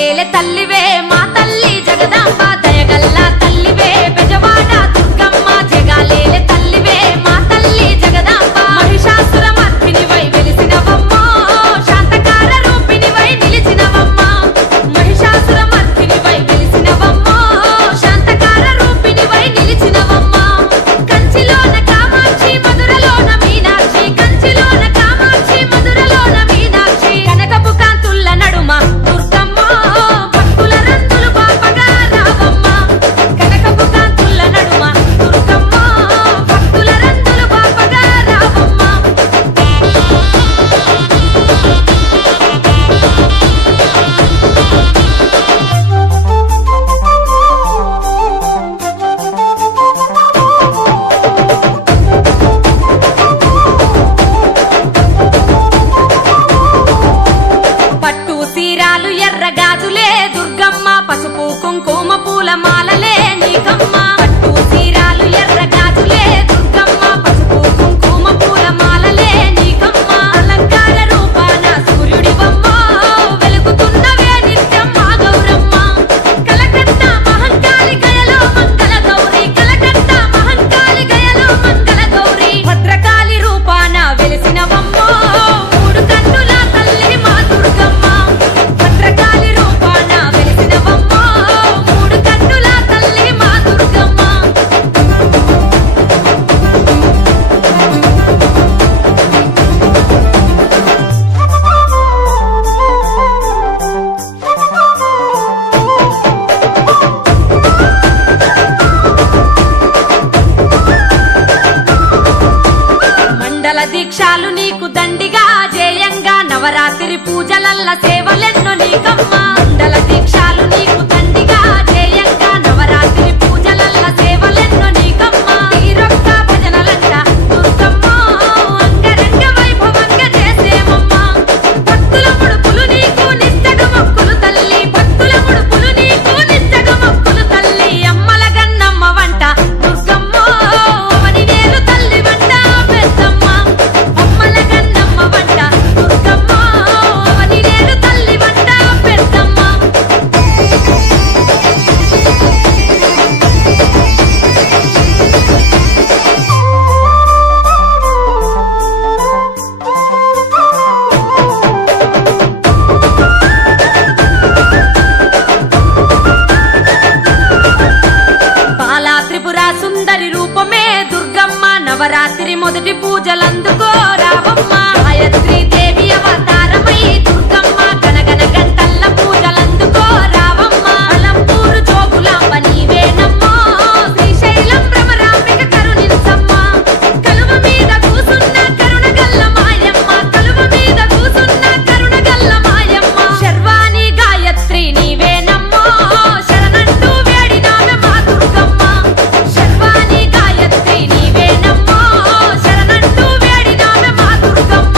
జగాలేలే తల్లివే మా తల్లి జగదాంబ దయగల్లా తల్లివే బెజవాడ దుర్గమ్మ జగాలేలే తల్లివే మా తల్లి జగదాంబ మహిషాసుర మర్దినివై వెలిసినవమ్మో శాంతకార రూపిణివై నిలిచినవమ్మ మహిషాసుర మర్దినివై వెలిసినవమ్మో శాంతకార రూపిణివై నిలిచినవమ్మ కంచిలోన కామాక్షి మధురలోన మీనాక్షి కంచిలోన కామాక్షి మధురలోన మీనాక్షి కనకపు కాంతుల్ల నడుమ దుర్గమ్మ భక్తుల రందులు బాపగా రావమ్మ కనకపు కాంతుల్ల నడుమ దుర్గమ్మ భక్తుల రందులు బాపగా రావమ్మ పట్టు సీరాలు ఎర్ర గాజులే దుర్గమ్మ పసుపు కుంకుమ పూల మాలలే నీకమ్మ పట్టు సీరాలు ఎర్ర గాజులే దుర్గమ్మ పసుపు కుంకుమ పూల మాలలే నీకమ్మ అలంకార రూపాన సూర్యుడివమ్మ వెలుగుతున్నవే నిత్యం మా గౌరమ్మ కలకత్త మహంకాళి గయలో మంగళ గౌరి కలకత్త మహంకాళి గయలో మంగళ గౌరి భద్రకాళి రూపాన వెలిసినవమ్మో మూడు కన్నుల తల్లి మా దుర్గమ్మ భద్రకాళి రూపాన వెలిసినవమ్మో మూడు కన్నుల తల్లి మా దుర్గమ్మ మండల దీక్షాలు నీకు దండిగా జయంగా నవరాత్రి పూజలల్ల సేవలెన్నో నీకమ్మ మండల దీక్షాలు నీకు దండిగా జయంగా నవరాత్రి పూజలల్ల సేవలెన్నో నీకమ్మ తీరొక్క భజనలంట దుర్గమ్మ అంగరంగ వైభవంగా చేసేమమ్మ భక్తుల ముడుపులు నీకు నిష్టగ మొక్కులు తల్లి భక్తుల ముడుపులు నీకు నిష్టగ మొక్కులు తల్లి అమ్మల గన్నమ్మ వంట దుర్గమ్మ అవని నేలు తల్లి వంట పెద్దమ్మ అమ్మల గన్నమ్మ వంట దుర్గమ్మ అవని నేలు తల్లి వంట పెద్దమ్మ బాలా త్రిపుర సుందరి రూపమే దుర్గమ్మ నవరాత్రి మొదటి పూజలందుకో రావమ్మ గాయత్రీ దేవి అవతారమై దుర్గమ్మ గనగన గంటల్ల పూజలందుకో రావమ్మ అలంపూరు జోగులాంబ నీవేనమ్మో శ్రీశైలం భ్రమరాంబిక కరుణించమ్మ కలువ మీద కూసున్న కరుణగల్ల మాయమ్మ కలువ మీద కూసున్న కరుణగల్ల మాయమ్మ శర్వాణి గాయత్రి నీవేనమ్మో శరణంటూ వేడినామె మా దుర్గమ్మ శర్వాణి గాయత్రి నీవేనమ్మో శరణంటూ వేడినామె మా దుర్గమ్మ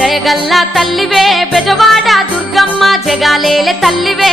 దయగల్లా తల్లివే బెజవాడ దుర్గమ్మ జగాలేలే తల్లివే